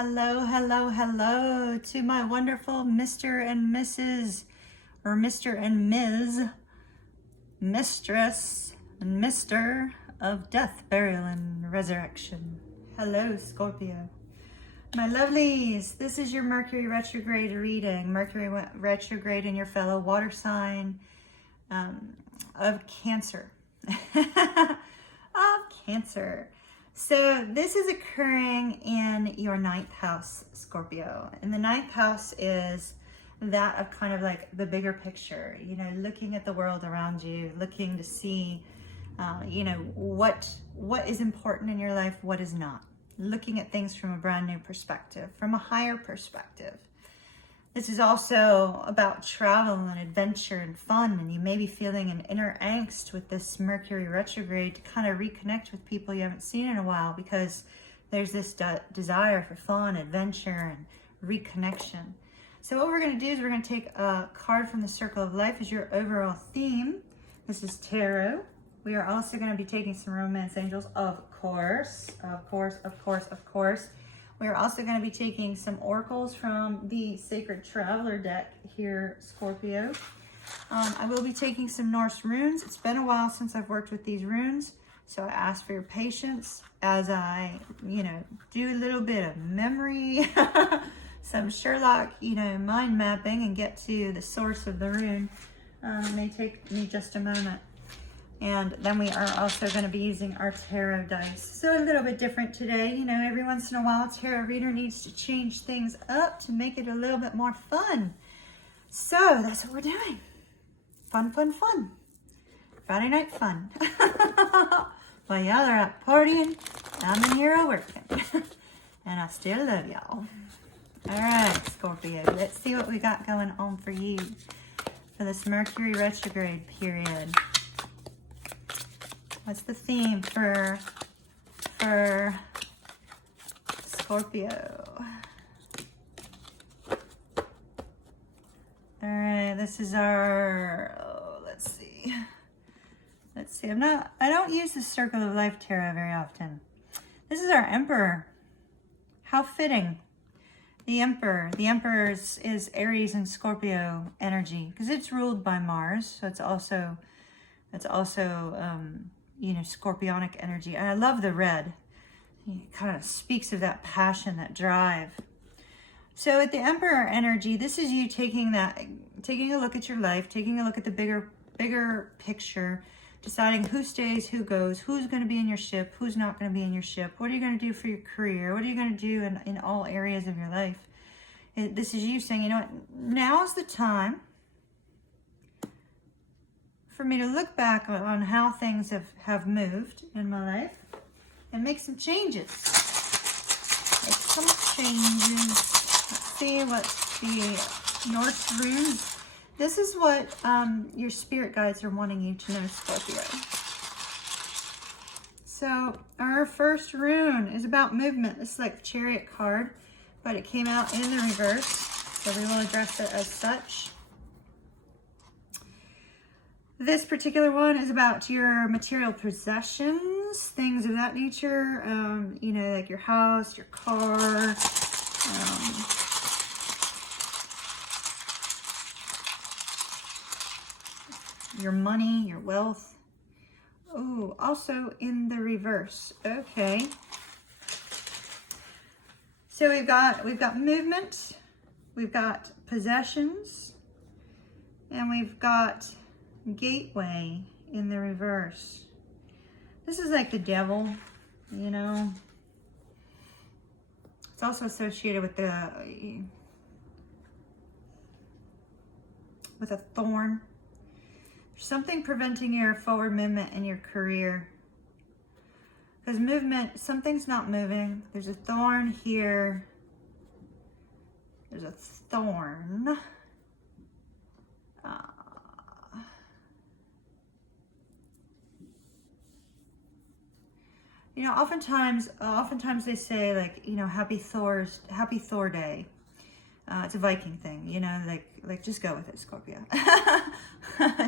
Hello, hello, hello to my wonderful Mr. and Mrs. or Mr. and Ms. Mistress and Mr. of Death, Burial, and Resurrection. Hello, Scorpio. My lovelies, this is your Mercury retrograde reading. Mercury retrograde in your fellow water sign of Cancer. Of Cancer. So this is occurring in your 9th house, Scorpio. And the 9th house is that of kind of like the bigger picture, you know, looking at the world around you, looking to see, you know, what is important in your life, what is not. Looking at things from a brand new perspective, from a higher perspective. This is also about travel and adventure and fun, and you may be feeling an inner angst with this Mercury retrograde to kind of reconnect with people you haven't seen in a while, because there's this desire for fun, adventure, and reconnection. So what we're going to do is we're going to take a card from the Circle of Life as your overall theme. This is tarot. We are also going to be taking some romance angels, of course. We are also going to be taking some oracles from the Sacred Traveler deck here, Scorpio. I will be taking some Norse runes. It's been a while since I've worked with these runes, so I ask for your patience as I, you know, do a little bit of memory, some Sherlock, you know, mind mapping, and get to the source of the rune. It may take me just a moment. And then we are also going to be using our tarot dice. So a little bit different today. You know, every once in a while, a tarot reader needs to change things up to make it a little bit more fun. So that's what we're doing. Fun, fun, fun. Friday night fun. While y'all are out partying, I'm in here working. And I still love y'all. All right, Scorpio. Let's see what we got going on for you for this Mercury retrograde period. What's the theme for Scorpio? All right, this is our, let's see. I don't use the Circle of Life tarot very often. This is our Emperor. How fitting. The Emperor is Aries and Scorpio energy, because it's ruled by Mars. So it's also you know, scorpionic energy. And I love the red. It kind of speaks of that passion, that drive. So at the Emperor energy, this is you taking a look at your life, taking a look at the bigger picture, deciding who stays, who goes, who's going to be in your ship, who's not going to be in your ship, what are you going to do for your career, what are you going to do in all areas of your life. This is you saying, you know what, now's the time for me to look back on how things have moved in my life and make some changes. Let's see what the Norse runes. This is what your spirit guides are wanting you to know, Scorpio. So our first rune is about movement. This is like the Chariot card, but it came out in the reverse, so we will address it as such. This particular one is about your material possessions, things of that nature, you know, like your house, your car, your money, your wealth. Oh, also in the reverse. Okay. So we've got movement, we've got possessions, and we've got gateway in the reverse. This is like the devil, you know. It's also associated with a thorn. There's something preventing your forward movement in your career. Because movement, something's not moving. There's a thorn here. There's a thorn. You know, oftentimes they say, like, you know, happy Thor Day. It's a Viking thing, you know, like just go with it, Scorpio.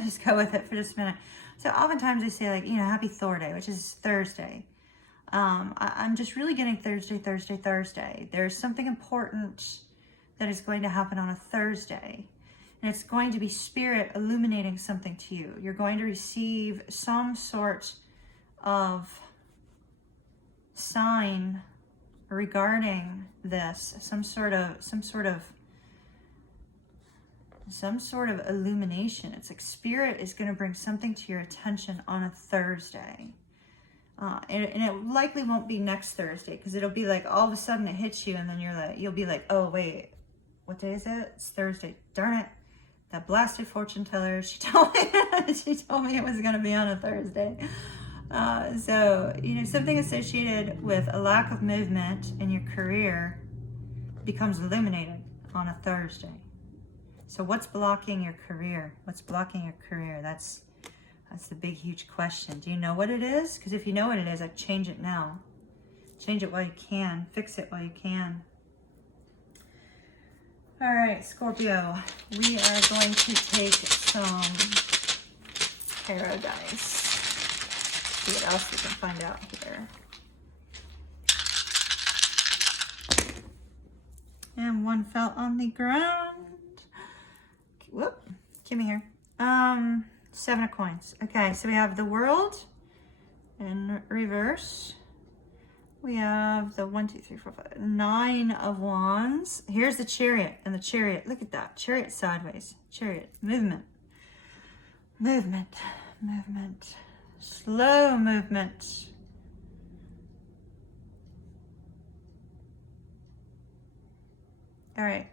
Just go with it for just a minute. So oftentimes they say, like, you know, happy Thor Day, which is Thursday. I'm just really getting Thursday, Thursday, Thursday. There's something important that is going to happen on a Thursday. And it's going to be Spirit illuminating something to you. You're going to receive some sort of sign regarding this, some sort of illumination. It's like Spirit is going to bring something to your attention on a Thursday. And it likely won't be next Thursday, because it'll be like all of a sudden it hits you, and then you'll be like, oh wait, what day is it? It's Thursday. Darn it. That blasted fortune teller, she told me it was going to be on a Thursday. So, something associated with a lack of movement in your career becomes illuminated on a Thursday. So what's blocking your career? What's blocking your career? That's the big, huge question. Do you know what it is? Because if you know what it is, I'd change it now. Change it while you can. Fix it while you can. All right, Scorpio, we are going to take some tarot dice. See what else we can find out here. And one fell on the ground. Whoop, Kimmy here. 7 of coins. Okay, so we have the World in reverse. We have the 1, 2, 3, 4, 5, 9 of Wands. Here's the Chariot, and the Chariot, look at that. Chariot sideways. Chariot, movement. Movement, movement. Slow movement. All right,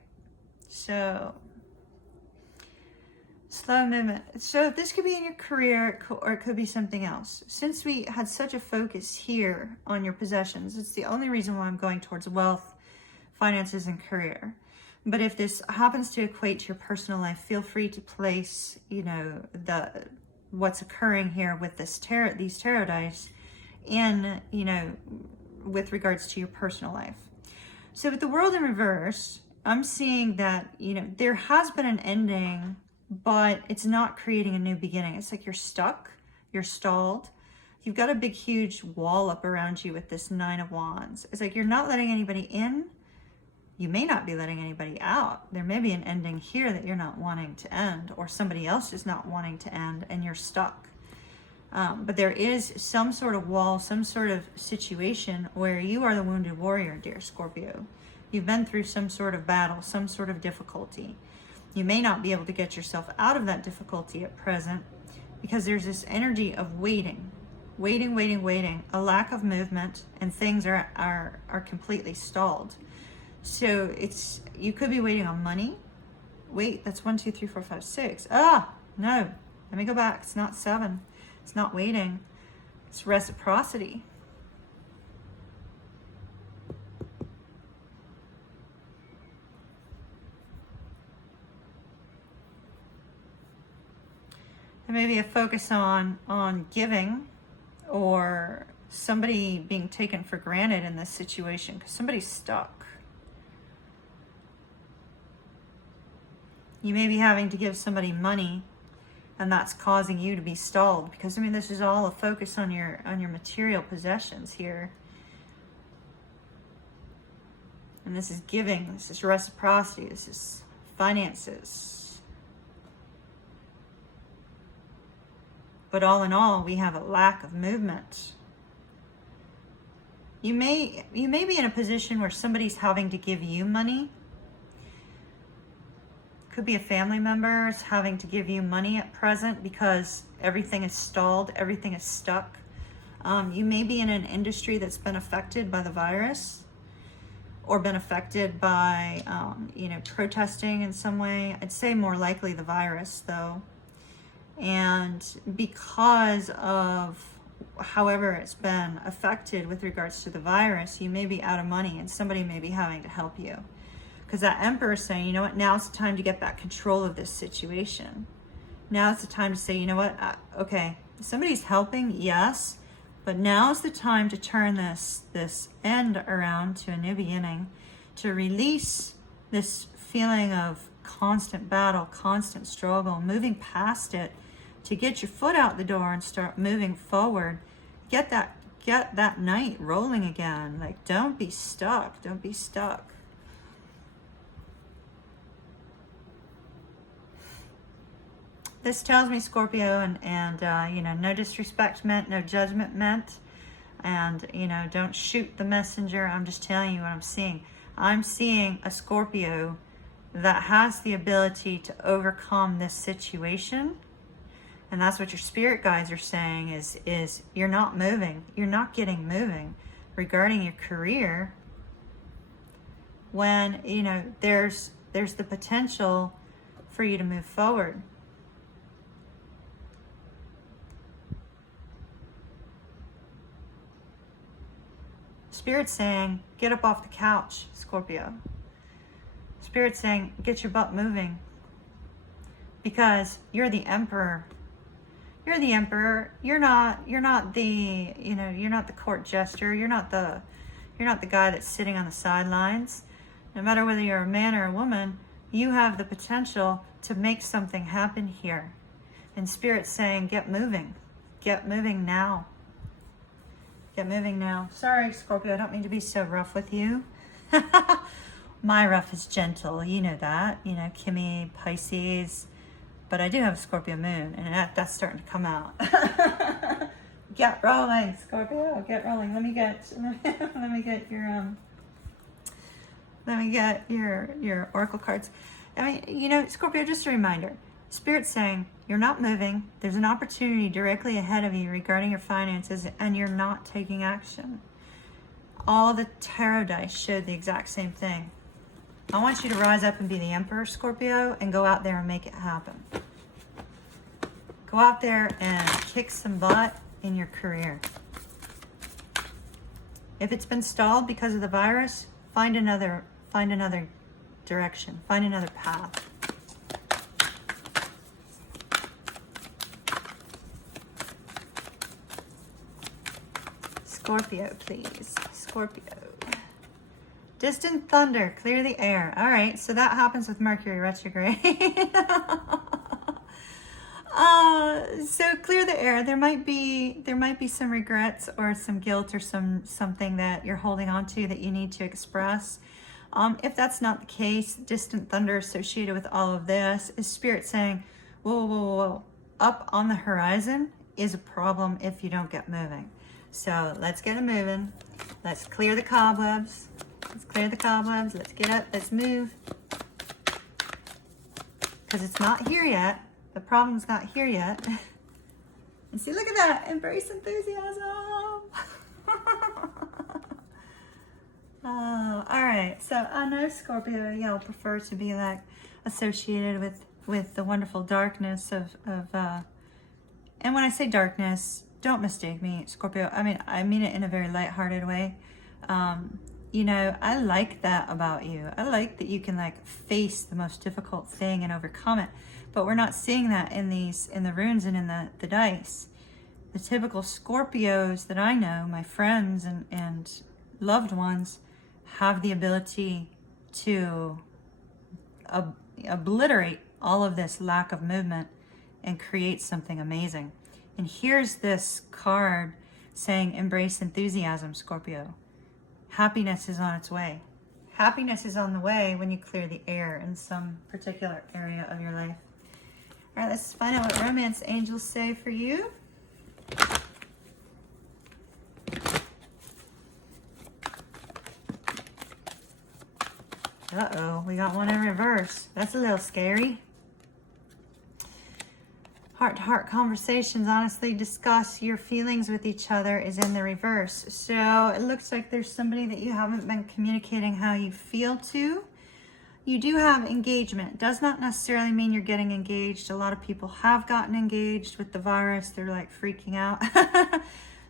so slow movement. So this could be in your career, or it could be something else. Since we had such a focus here on your possessions, it's the only reason why I'm going towards wealth, finances, and career. But if this happens to equate to your personal life, feel free to place, what's occurring here with these tarot dice in, with regards to your personal life. So with the World in reverse, I'm seeing that, there has been an ending, but it's not creating a new beginning. It's like you're stuck, you're stalled. You've got a big, huge wall up around you with this 9 of Wands. It's like you're not letting anybody in. You may not be letting anybody out. There may be an ending here that you're not wanting to end, or somebody else is not wanting to end, and you're stuck. But there is some sort of wall, some sort of situation where you are the wounded warrior, dear Scorpio. You've been through some sort of battle, some sort of difficulty. You may not be able to get yourself out of that difficulty at present, because there's this energy of waiting, a lack of movement, and things are completely stalled. So you could be waiting on money. Wait, that's 1, 2, 3, 4, 5, 6. Ah, no, let me go back. It's not 7. It's not waiting. It's reciprocity. There may be a focus on giving, or somebody being taken for granted in this situation, because somebody's stuck. You may be having to give somebody money, and that's causing you to be stalled, because this is all a focus on your material possessions here. And this is giving, this is reciprocity, this is finances. But all in all, we have a lack of movement. You may be in a position where somebody's having to give you money. Could be a family member is having to give you money at present because everything is stalled, everything is stuck. You may be in an industry that's been affected by the virus, or been affected by, protesting in some way. I'd say more likely the virus, though. And because of however it's been affected with regards to the virus, you may be out of money, and somebody may be having to help you. Because that Emperor is saying, now's the time to get back control of this situation. Now's the time to say, okay, somebody's helping, yes, but now's the time to turn this end around to a new beginning, to release this feeling of constant battle, constant struggle, moving past it, to get your foot out the door and start moving forward. Get get that night rolling again. Like, don't be stuck. Don't be stuck. This tells me, Scorpio, and you know, no disrespect meant, no judgment meant. And, you know, don't shoot the messenger. I'm just telling you what I'm seeing. I'm seeing a Scorpio that has the ability to overcome this situation. And that's what your spirit guides are saying is you're not moving. You're not getting moving regarding your career when, you know, there's the potential for you to move forward. Spirit's saying, get up off the couch, Scorpio. Spirit's saying, get your butt moving. Because you're the emperor. You're the emperor. You're not the, you know, you're not the court jester. You're not the guy that's sitting on the sidelines. No matter whether you're a man or a woman, you have the potential to make something happen here. And Spirit's saying, get moving. Get moving now. Get moving now. Sorry, Scorpio, I don't mean to be so rough with you. My rough is gentle. You know that. You know, Kimmy, Pisces. But I do have a Scorpio Moon, and that's starting to come out. Get rolling, Scorpio. Get rolling. Let me get your oracle cards. I mean, you know, Scorpio, just a reminder. Spirit's saying you're not moving. There's an opportunity directly ahead of you regarding your finances, and you're not taking action. All the tarot dice showed the exact same thing. I want you to rise up and be the emperor, Scorpio, and go out there and make it happen. Go out there and kick some butt in your career. If it's been stalled because of the virus, find another direction. Find another path. Scorpio, please. Scorpio. Distant thunder, clear the air. All right, so that happens with Mercury retrograde. So clear the air. There might be some regrets or some guilt or something that you're holding on to that you need to express. If that's not the case, distant thunder associated with all of this is Spirit saying, whoa, whoa, whoa, whoa. Up on the horizon is a problem if you don't get moving. So let's get it moving. Let's clear the cobwebs. Let's clear the cobwebs. Let's get up. Let's move. Because it's not here yet. The problem's not here yet. And see, look at that. Embrace enthusiasm. Oh, all right. So I know, Scorpio, y'all prefer to be like associated with the wonderful darkness of and when I say darkness, don't mistake me, Scorpio. I mean it in a very lighthearted way. You know, I like that about you. I like that you can like face the most difficult thing and overcome it. But we're not seeing that in the runes and in the dice. The typical Scorpios that I know, my friends and loved ones, have the ability to obliterate all of this lack of movement and create something amazing. And here's this card saying, embrace enthusiasm, Scorpio. Happiness is on its way. Happiness is on the way when you clear the air in some particular area of your life. All right, let's find out what romance angels say for you. Uh-oh, we got one in reverse. That's a little scary. Heart-to-heart conversations, honestly discuss your feelings with each other is in the reverse. So it looks like there's somebody that you haven't been communicating how you feel to. You do have engagement. Does not necessarily mean you're getting engaged. A lot of people have gotten engaged with the virus. They're like freaking out.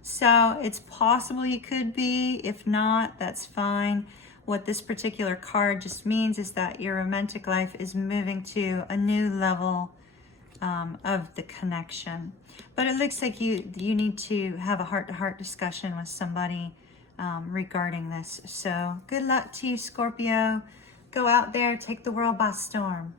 So it's possible you could be. If not, that's fine. What this particular card just means is that your romantic life is moving to a new level of the connection. But it looks like you need to have a heart-to-heart discussion with somebody regarding this. So good luck to you, Scorpio. Go out there, take the world by storm.